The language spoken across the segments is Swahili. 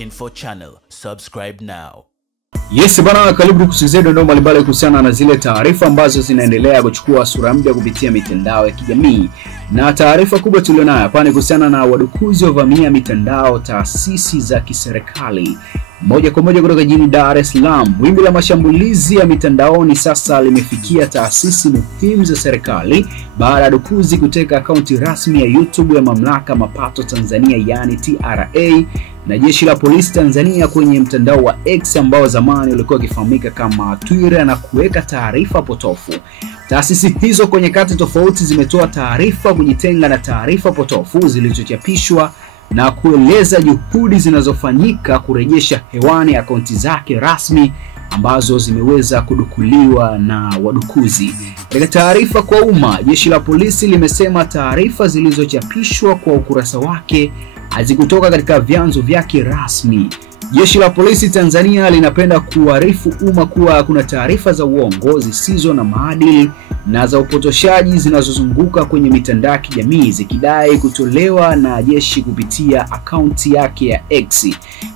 Info Channel. Subscribe now. Yes bana, karibu kusikiliza dondoo mbalimbali kuhusiana na zile taarifa ambazo zinaendelea kuchukua sura mpya kupitia mitandao ya kijamii. Na taarifa kubwa tulionayo hapa ni kuhusiana na wadukuzi wavamia mitandao taasisi za kiserikali. Moja kwa moja kutoka jijini Dar es Salaam, wimbi la mashambulizi ya mitandaoni sasa limefikia taasisi muhimu za serikali baada ya dukuzi kuteka akaunti rasmi ya YouTube ya Mamlaka Mapato Tanzania yani TRA na Jeshi la Polisi Tanzania kwenye mtandao wa X ambao zamani ulikuwa ukifahamika kama Twitter na kuweka taarifa potofu. Taasisi hizo kwenye kati tofauti zimetoa taarifa kujitenga na taarifa potofu zilizochapishwa na kueleza juhudi zinazofanyika kurejesha hewani akaunti zake rasmi ambazo zimeweza kudukuliwa na wadukuzi. Katika taarifa kwa umma, Jeshi la Polisi limesema taarifa zilizochapishwa kwa ukurasa wake hazikutoka katika vyanzo vyake rasmi. Jeshi la Polisi Tanzania linapenda kuarifu umma kuwa kuna taarifa za uongo, zisizo na maadili na za upotoshaji zinazozunguka kwenye mitandao ya kijamii zikidai kutolewa na jeshi kupitia akaunti yake ya X.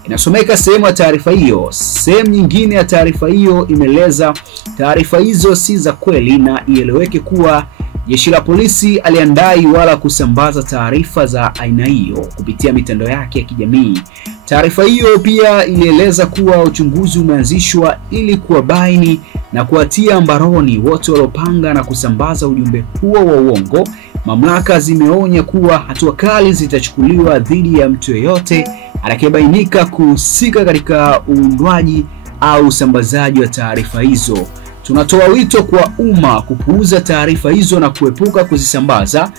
Inasomeka sehemu ya taarifa hiyo. Sehemu nyingine ya taarifa hiyo imeeleza taarifa hizo si za kweli na ieleweke kuwa Jeshi la Polisi aliandai wala kusambaza taarifa za aina hiyo kupitia mitandao yake ya kijamii. Taarifa hiyo pia ilieleza kuwa uchunguzi umeanzishwa ili kuwabaini na kuwatia mbaroni wote waliopanga na kusambaza ujumbe huo wa uongo. Mamlaka zimeonya kuwa hatua kali zitachukuliwa dhidi ya mtu yeyote atakayebainika kuhusika katika uundwaji au usambazaji wa taarifa hizo. Tunatoa wito kwa umma kupuuza taarifa hizo na kuepuka kuzisambaza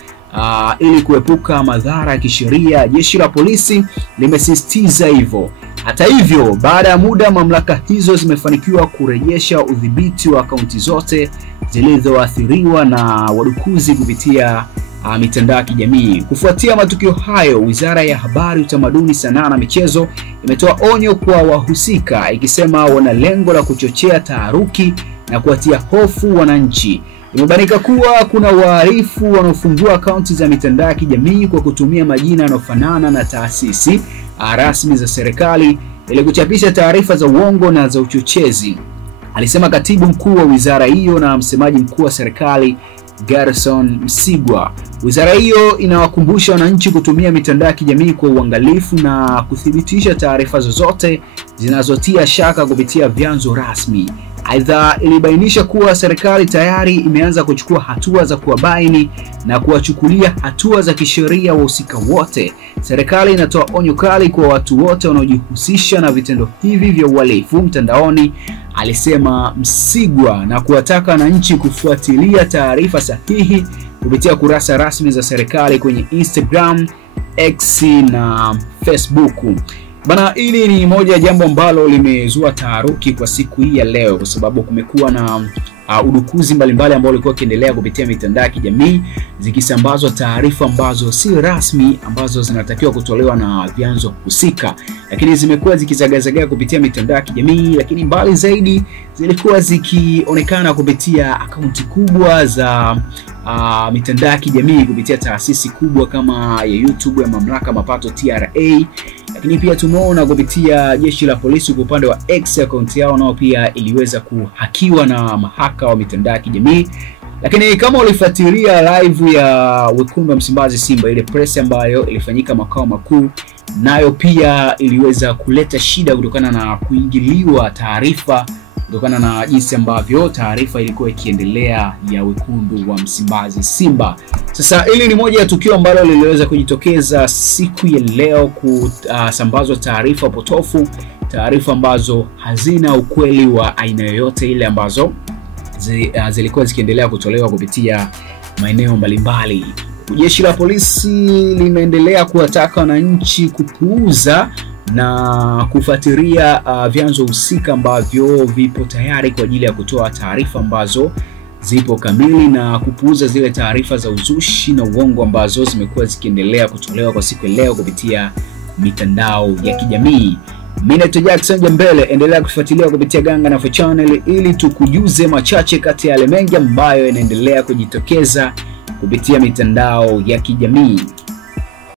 ili kuepuka madhara ya kisheria. Jeshi la Polisi limesisitiza hivyo. Hata hivyo, baada ya muda mamlaka hizo zimefanikiwa kurejesha udhibiti wa akaunti zote zilizoathiriwa na wadukuzi kupitia mitandao ya kijamii. Kufuatia matukio hayo, Wizara ya Habari, Utamaduni, Sanaa na Michezo imetoa onyo kwa wahusika ikisema wana lengo la kuchochea taharuki na kuwatia hofu wananchi. Imebainika kuwa kuna wahalifu wanaofungua akaunti za mitandao ya kijamii kwa kutumia majina yanayofanana na taasisi rasmi za serikali ili kuchapisha taarifa za uongo na za uchochezi, alisema katibu mkuu wa wizara hiyo na msemaji mkuu wa serikali Gerson Msigwa. Wizara hiyo inawakumbusha wananchi kutumia mitandao ya kijamii kwa uangalifu na kuthibitisha taarifa zozote zinazotia shaka kupitia vyanzo rasmi. Aidha, ilibainisha kuwa serikali tayari imeanza kuchukua hatua za kuwabaini na kuwachukulia hatua za kisheria wahusika wote. Serikali inatoa onyo kali kwa watu wote wanaojihusisha na vitendo hivi vya uhalifu mtandaoni, alisema Msigwa, na kuwataka wananchi kufuatilia taarifa sahihi kupitia kurasa rasmi za serikali kwenye Instagram, X na Facebook. Bana, hili ni moja ya jambo ambalo limezua taharuki kwa siku hii ya leo kwa sababu kumekuwa na udukuzi mbalimbali ambao ulikuwa ukiendelea kupitia mitandao ya kijamii zikisambazwa taarifa ambazo si rasmi ambazo zinatakiwa kutolewa na vyanzo husika, lakini zimekuwa zikizagazagaa kupitia mitandao ya kijamii. Lakini mbali zaidi zilikuwa zikionekana kupitia akaunti kubwa za mitandao ya kijamii kupitia taasisi kubwa kama ya YouTube ya Mamlaka Mapato TRA. Lakini pia tumeona kupitia Jeshi la Polisi kwa upande wa X account yao nao pia iliweza kuhakiwa na mahaka wa mitandao ya kijamii. Lakini kama ulifuatilia live ya Wekundu wa Msimbazi Simba, ile press ambayo ilifanyika makao makuu, nayo pia iliweza kuleta shida kutokana na kuingiliwa taarifa kutokana na jinsi ambavyo taarifa ilikuwa ikiendelea ya Wekundu wa Msimbazi Simba. Sasa hili ni moja ya tukio ambalo liliweza kujitokeza siku ya leo, kusambazwa taarifa potofu, taarifa ambazo hazina ukweli wa aina yoyote ile ambazo zilikuwa zikiendelea kutolewa kupitia maeneo mbalimbali. Jeshi la Polisi limeendelea kuwataka wananchi kupuuza na kufuatilia vyanzo husika ambavyo vipo tayari kwa ajili ya kutoa taarifa ambazo zipo kamili na kupuuza zile taarifa za uzushi na uongo ambazo zimekuwa zikiendelea kutolewa kwa siku leo kupitia mitandao ya kijamii. Mimi ni Jackson Jambele, endelea kufuatilia kupitia Ganga na Info Channel ili tukujuze machache kati ya yale mengi ambayo yanaendelea kujitokeza kupitia mitandao ya kijamii.